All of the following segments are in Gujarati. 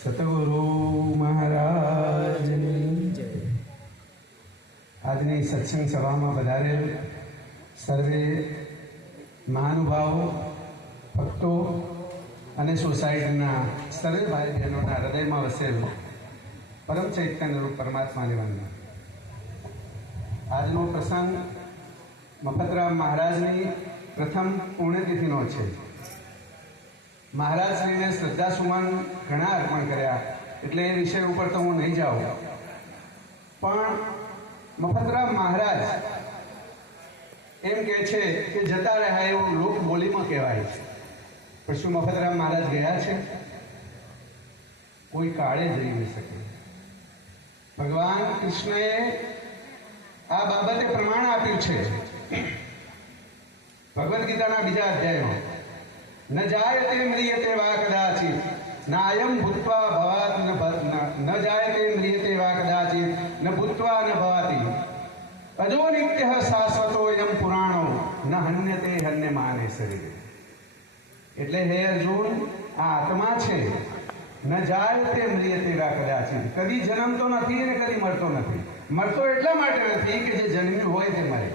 સતગુરુ મહારાજની જય. આજની સત્સંગ સભામાં પધારેલ સર્વે મહાનુભાવો, ભક્તો અને સોસાયટીના સર્વે ભાઈ બહેનોના હૃદયમાં વસેલ પરમ ચૈતન્યરૂપ પરમાત્માને વંદન. આજનો પ્રસંગ મફતરામ મહારાજની પ્રથમ પુણ્યતિથિનો છે. મહારાજશ્રીને શ્રદ્ધાસુમન ઘણા અર્પણ કર્યા, એટલે એ વિષય ઉપર તો હું નહીં જાઉં. પણ મફતરામ મહારાજ એમ કહે છે કે જતા રહ્યા એવું લોક બોલીમાં કહેવાય છે. પણ શું મફતરામ મહારાજ ગયા છે? કોઈ કાળે જઈ ન શકે. ભગવાન કૃષ્ણએ આ બાબતે પ્રમાણ આપ્યું છે. ભગવદ્ ગીતાના બીજા અધ્યાયમાં ન જાયતે મ્રિયતે વા કદાચિત નાયમ ભૂત્વા ભવાત ન જાયતે મ્રિયતે વા કદાચિત ન ભૂત્વા ન ભવાતિ અજો નિત્યઃ શાશ્વતોયમ પુરાણો ન હન્યતે હન્યમાને શરીરે. એટલે હે અર્જુન, આ આત્મા છે, ન જાયતે મ્રિયતે વા કદાચિત, કદી જન્મતો નથી અને કદી મરતો નથી. મરતો એટલા માટે નથી કે જે જન્મ્યું હોય તે મરે.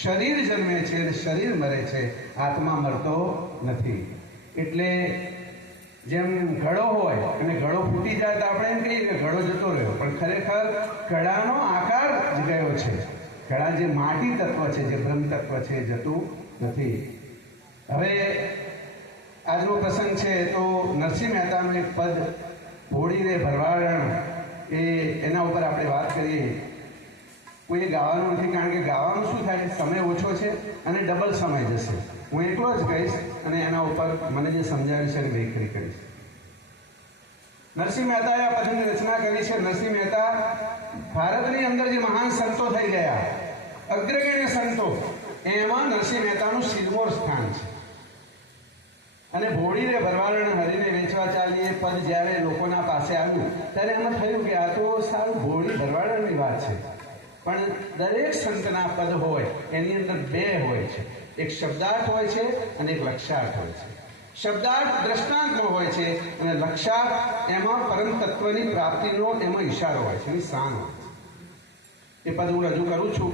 શરીર જન્મે છે અને શરીર મરે છે, આત્મા મરતો નથી. એટલે જેમ ઘડો હોય અને ઘડો ફૂટી જાય તો આપણે એમ કહીએ કે ઘડો જતો રહ્યો, પણ ખરેખર ઘડાનો આકાર જ ગયો છે. ઘડા જે માટી તત્વ છે, જે બ્રહ્મ તત્વ છે, એ જતું નથી. હવે આજનો પ્રસંગ છે તો નરસિંહ મહેતાનું એક પદ ભોળીને ભરવાડણ, એના ઉપર આપણે વાત કરીએ. કોઈએ ગાવાનું નથી, કારણ કે ગાવાનું શું થાય, સમય ઓછો છે અને ડબલ સમય જશે. હું એકલો જ કહીશ અને એના ઉપર મને જે સમજાવ્યું છે એની વેખરી કરીશ. નરસિંહ મહેતાએ આ પદની રચના કરી છે. નરસિંહ મહેતા ભારતની અંદર જે મહાન સંતો થઈ ગયા, અગ્રગણ્ય સંતો, એમાં નરસિંહ મહેતાનું શિરમોર સ્થાન છે. અને ભોળીને ભરવાડણ હરીને વેચવા ચાલીએ પદ જ્યારે લોકોના પાસે આવ્યું ત્યારે એમાં થયું કે આ તો સારું ભોળી ભરવાડણની વાત છે. પણ દરેક સંતના પદ હોય એની અંદર બે હોય છે, એક શબ્દાર્થ હોય છે અને એક લક્ષાર્થ હોય છે. શબ્દાર્થ દ્રષ્ટાંતનો હોય છે અને લક્ષાર્થ એમાં પરમ તત્વની પ્રાપ્તિનો એમાં ઈશારો હોય છે, એની શાન હોય છે. એ પદ હું રજૂ કરું છું.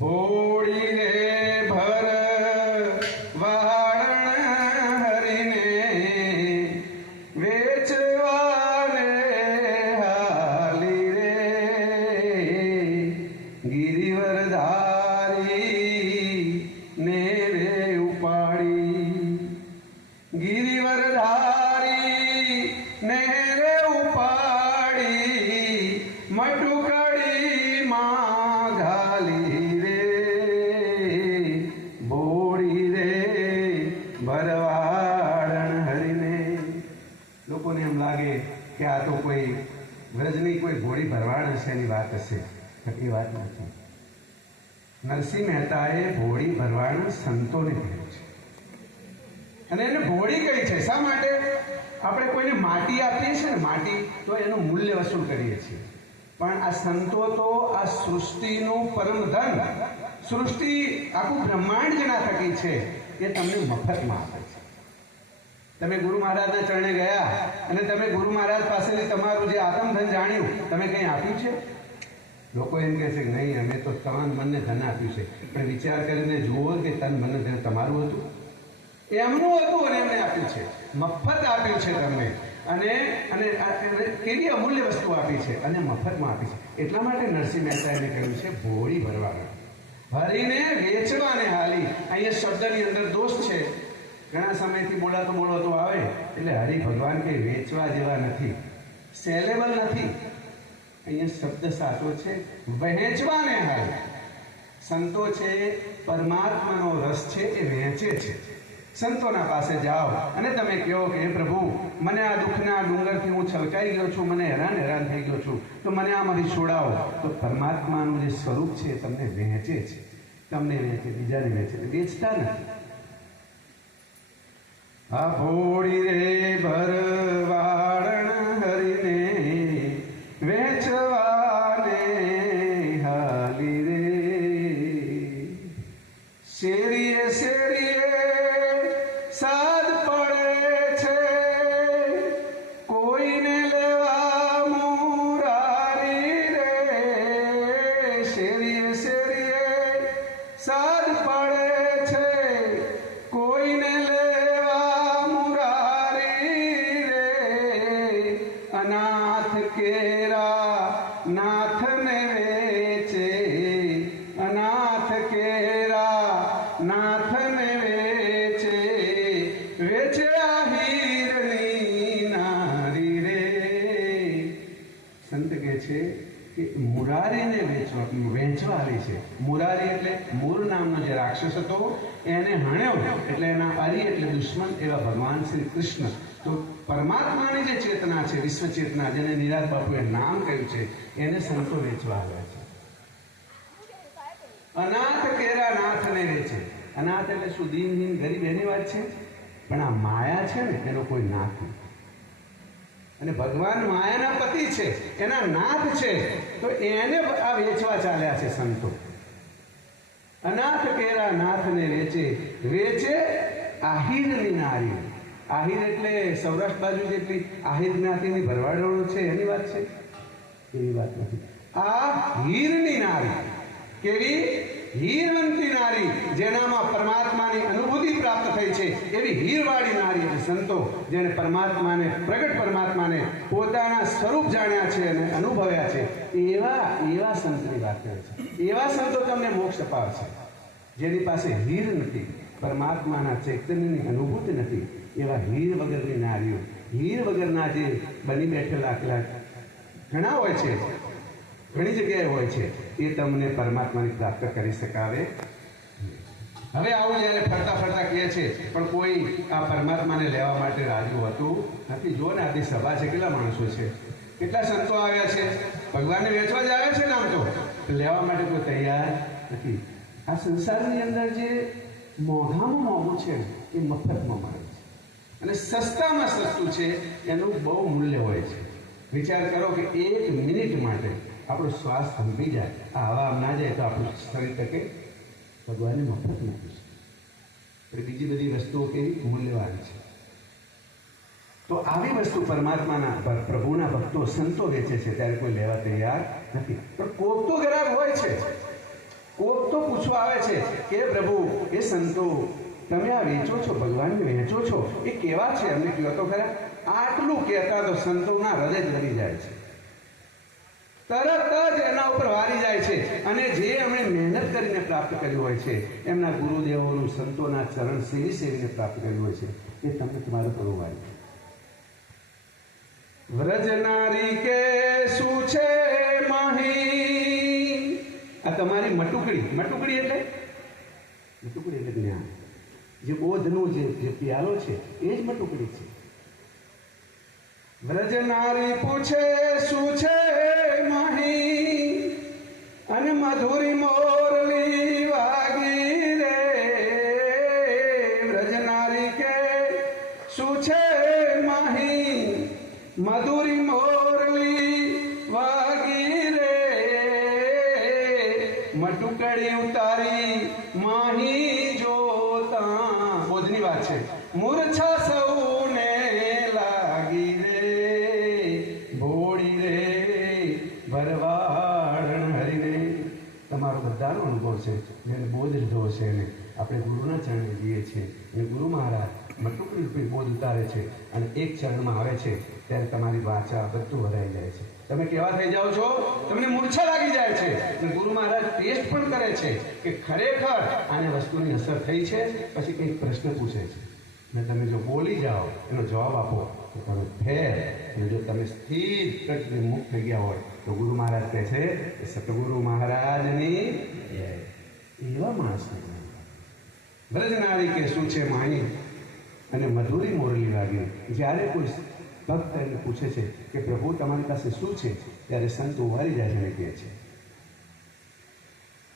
ભોળી રે ભરવાડણ હરીને વેચવાને કે આ તો કોઈ વ્રજની કોઈ ભોળી ભરવાડ હશે એની વાત હશે. એ વાત નથી. નરસિંહ મહેતાએ ભોળી ભરવાડ સંતોને કહ્યું છે અને એને ભોળી કહી છે. શા માટે? આપણે કોઈને માટી આપીએ છીએ ને, માટી, તો એનું મૂલ્ય વસૂલ કરીએ છીએ. પણ આ સંતો તો આ સૃષ્ટિનું પરમ ધન, સૃષ્ટિ આખું બ્રહ્માંડ જેના થકી છે એ તમને મફતમાં આપે છે. તમે ગુરુ મહારાજના ચરણે ગયા અને તમે ગુરુ મહારાજ પાસેથી તમારું જે આત્મધન જાણ્યું, તમે કંઈ આપ્યું છે? લોકો એમ કહે છે કે નહીં, અમે તો તન મનને ધન આપ્યું છે. પણ વિચાર કરીને જુઓ કે તન મનને ધન તમારું હતું, એમનું હતું અને એમને આપ્યું છે, મફત આપ્યું છે તમને. અને કેવી અમૂલ્ય વસ્તુ આપી છે અને મફતમાં આપી છે. એટલા માટે નરસિંહ મહેતાએ કહ્યું છે ભોળી ભરવાડ હરીને વેચવાને હાલી. અહીંયા શબ્દની અંદર દોષ છે. ઘણા સમયથી બોલાતો આવે એટલે હરિ ભગવાન કે વેચવા જેવા નથી, સેલેબલ નથી. અહીંયા શબ્દ સાચો છે વહેંચવાને હાલી. સંતો છે, પરમાત્માનો રસ છે, એ વહેંચે છે. સંતોના પાસે જાઓ અને તમે કહો કે હે પ્રભુ, મને આ દુઃખના ડુંગરથી હું છલકાઈ ગયો છું, મને હેરાન થઈ ગયો છું, તો મને આમાંથી છોડાવો. તો પરમાત્માનું જે સ્વરૂપ છે એ તમને વહેંચે છે, તમને વહેંચે, બીજાને વહેંચે, વેચતા નથી. આ ભોળી રે ભરવાડણ હરીને વેચવાને હાલી રે. શેરીએ શેરીએ સાદ પડે છે છે કે મુરારીને વહેંચવા આવી છે. મુરારી એટલે મૂર નામનો જે રાક્ષસ હતો એને હણ્યો એટલે એના અરી એટલે દુશ્મન એવા ભગવાન શ્રી કૃષ્ણ. તો પરમાત્માની જે ચેતના છે, વિશ્વ ચેતના, જેને નિરાત બાપુએ નામ કહ્યું છે, એને સંતો વેચવા આવ્યા છે. અનાથ કેરા નાથને વેચે. અનાથ એટલે શું? દીનહીન ગરીબ એની વાત છે. પણ આ માયા છે ને એનો કોઈ નાથ નથી. અને ભગવાન માયાના પતિ છે, એના નાથ છે, તો એને આ વેચવા ચાલ્યા છે સંતો. અનાથ કેરા નાથને વેચે. વેચે આહિરની નારી. આહિર એટલે સૌરાષ્ટ્ર બાજુ જેટલી આહિર જ્ઞાતિની ભરવાડો છે એની વાત છે? એવી વાત નથી. આ હીરની નારી. કેવી? હીરવંતી નારી, જેનામાં પરમાત્માની અનુભૂતિ પ્રાપ્ત થઈ છે એવી હીરવાળી નારી એટલે સંતો, જેને પરમાત્માને, પ્રગટ પરમાત્માને પોતાના સ્વરૂપ જાણ્યા છે અને અનુભવ્યા છે, એવા સંતની વાત કરે છે. એવા સંતો તમને મોક્ષ અપાવશે. જેની પાસે હીર નથી, પરમાત્માના ચૈતન્યની અનુભૂતિ નથી, એવા હીર વગરની નારીઓ, હીર વગરના જે બની બેઠેલા ઘણા હોય છે, ઘણી જગ્યાએ હોય છે, એ તમને પરમાત્માની પ્રાપ્ત કરી શકાવે. હવે આવું જ્યારે ફરતા ફરતા કહે છે, પણ કોઈ આ પરમાત્માને લેવા માટે રાજી હોતું નથી. જો ને આપણી સભા છે, કેટલા માણસો છે, કેટલા સંતો આવ્યા છે, ભગવાનને વેચવા જ આવ્યા છે ને, આમ તો લેવા માટે કોઈ તૈયાર નથી. આ સંસારની અંદર જે મોંઘામાં મોંઘું છે એ મફતમાં મળે છે, અને સસ્તામાં સસ્તું છે એનું બહુ મૂલ્ય હોય છે. વિચાર કરો કે 1 મિનિટ માટે આપણો શ્વાસ થંભી જાય, આ હવા ના જાય તો આપણું શરીર ટકે? ભગવાનને મફત મૂક્યું છે. બીજી બધી વસ્તુઓ કેવી મૂલ્યવાન છે. તો આવી વસ્તુ પરમાત્માના પ્રભુના ભક્તો સંતો વેચે છે, ત્યારે કોઈ લેવા તૈયાર નથી. પણ કોક તો ગ્રાહક હોય છે, કોક તો પૂછવા આવે છે કે પ્રભુ, એ સંતો તમે આ વેચો છો, ભગવાનને વહેંચો છો, એ કેવા છે અમને કહો તો ખરા. આટલું કહેતા તો સંતોના હૃદય ડરી જાય છે, તરત જ એના ઉપર વારી જાય છે. અને જે એમણે મહેનત કરીને પ્રાપ્ત કર્યું હોય છે, એમના ગુરુદેવોનું, સંતોના ચરણ સેવીને પ્રાપ્ત કર્યું હોય છે, એ તમને તમારું કરવું વારી. વ્રજનારી કે શું છે મહી, આ તમારી મટુકડી. મટુકડી એટલે જ્ઞાન. જે બોધનું જે પિયાલો છે એ જ મટુકડી છે. વ્રજનારી પૂછે શું છે મહી, અને મધુરી મોરલી વાગી રે. વ્રજનારી કે શું છે મહી, મધુરી મોરલી વાગી રે. મટુકડી ઉતારી માહી જોતા, બોધની વાત છે, મૂર્છા સૌને લાગી રે. ભોળી રે ભરવાડણ હરીને. તમારો બધાનો અનુભવ છે, જેને બોધ લીધો છે એને આપણે ગુરુના ચરણે જઈએ છીએ, અને ગુરુ મહારાજ મટુકડી રૂપે બોધ ઉતારે છે, અને એક ચરણમાં આવે છે ત્યારે તમારી વાચા બધું ભરાઈ જાય છે. તમે કેવા થઈ જાઓ છો? તમને મૂર્છા લાગી જાય છે. અને ગુરુ મહારાજ ટેસ્ટ પણ કરે છે કે ખરેખર આને વસ્તુની અસર થઈ છે. પછી કંઈક પ્રશ્ન પૂછે છે, અને તમે જો બોલી જાઓ, એનો જવાબ આપો તો તમે ફેર. અને જો તમે સ્થિર પ્રજ્ઞ મુક્ત થઈ ગયા હોય તો ગુરુ મહારાજ કહે છે કે સતગુરુ મહારાજની એવા માણસને. વ્રજનારી કે શું છે માણી, અને મધુરી મોરલી વાગી. જ્યારે કોઈ ભક્ત એને પૂછે છે કે પ્રભુ તમારી પાસે શું છે, ત્યારે સંત ઉભારી જાય છે અને કહે છે,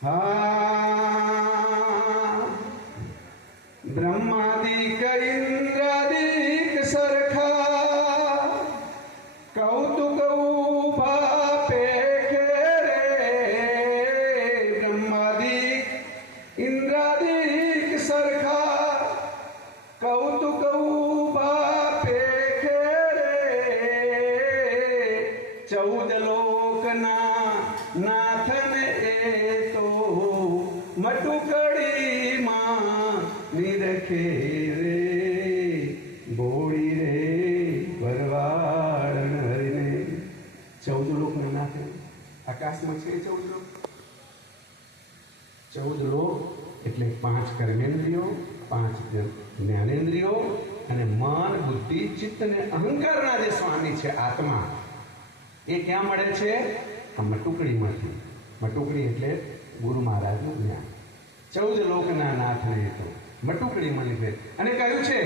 હા બ્રહ્માદિક ઇન્દ્રાદિક સરખા, કૌતુક ઉભા પેખે રે. બ્રહ્માદિક ઇન્દ્રાદિક સરખા, કૌતુક ઉભા પેખે રે. 14 લોકના નાથને એ તો મટુકડીમાં નિરખે રે. ભોળી રે ભરવાડણ હરીને. 14 લોકના નાથે આકાશમાં છે 14 લોક. 14 લોક એટલે 5 કર્મેન્દ્રિયો, 5 જ્ઞાનેન્દ્રિયો, અને મન, બુદ્ધિ, ચિત્ત અને અહંકારના જે સ્વામી છે આત્મા, એ ક્યાં મળે છે? આ મટુકડીમાંથી. મટુકડી એટલે ગુરુ મહારાજનું જ્ઞાન. 14 લોકના નાથને તો મટુકડી મળી છે. અને કહ્યું છે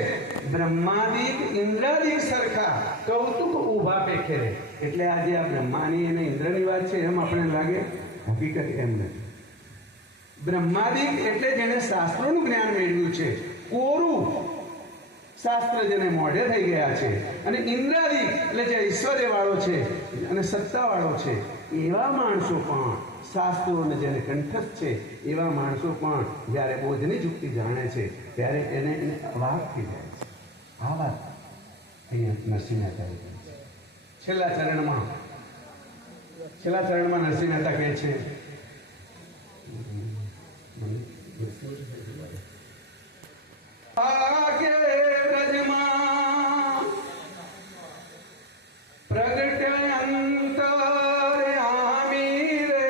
બ્રહ્માદિક ઇન્દ્રાદિક સરખા કૌતુક ઉભા પેખેરે. એટલે આજે આ બ્રહ્માની અને ઇન્દ્રની વાત છે એમ આપણે લાગે, હકીકત એમ નથી. બ્રહ્માદિક એટલે જેને શાસ્ત્રોનું જ્ઞાન મેળવ્યું છે, કોરું શાસ્ત્ર જેને મોઢે થઈ ગયા છે, અને ઇન્દ્રાદિક એટલે જે ઐશ્વર્ય વાળો છે અને સત્તા વાળો છે, એવા માણસો પણ શાસ્ત્રોને જેને કંઠસ્થ છે એવા માણસો પણ જ્યારે બોધની યુક્તિ જાણે છે ત્યારે એને અવાક થઈ જાય છે. આ વાત અહીંયા નરસિંહ મહેતાએ કહી છે. છેલ્લા ચરણમાં નરસિંહ મહેતા કહે છે આગે વ્રજમાં પ્રગટ્ય અંતર્યામી રે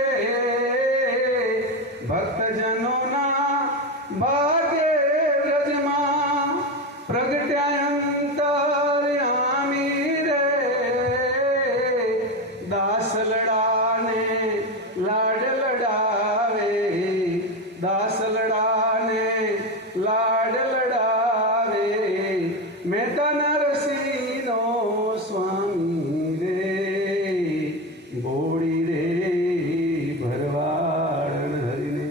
ભક્તજનોના ભાગે વ્રજમાં પ્રગટ્ય અંતર્યામી રે દાસ લડાને લાડ લડાવે, દાસ લડાને લાડ લડાવે, મહેતા નરસિંહનો સ્વામી રે બોડી રે ભરવાડ હરિને.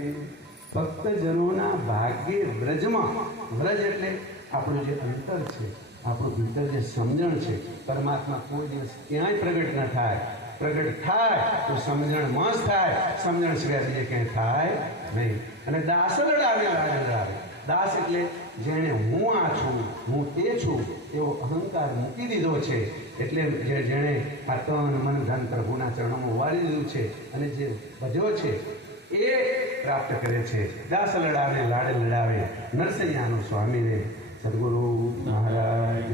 ભક્તજનોના ભાગ્યે વ્રજમાં, વ્રજ એટલે આપણું જે અંતર છે, આપણું ભીતર જે સમજણ છે, પરમાત્મા કોઈ દિવસ ક્યાંય પ્રગટ ન થાય. પ્રગટ થાય તો સમજણ મસ્ત થાય, સમજણ સિવાય બીજે ક્યાંય થાય નહીં. અને દાસ લડાવે. દાસ એટલે જેણે હું આ છું, હું તે છું એવો અહંકાર મૂકી દીધો છે, એટલે જેણે આ તન મન ધન પ્રભુના ચરણોમાં વાળી દીધું છે અને જે ભજ્યો છે એ પ્રાપ્ત કરે છે. દાસ લડાવે લાડ લડાવે, નરસૈયાનો સ્વામી રે સદગુરુ મહારાજ.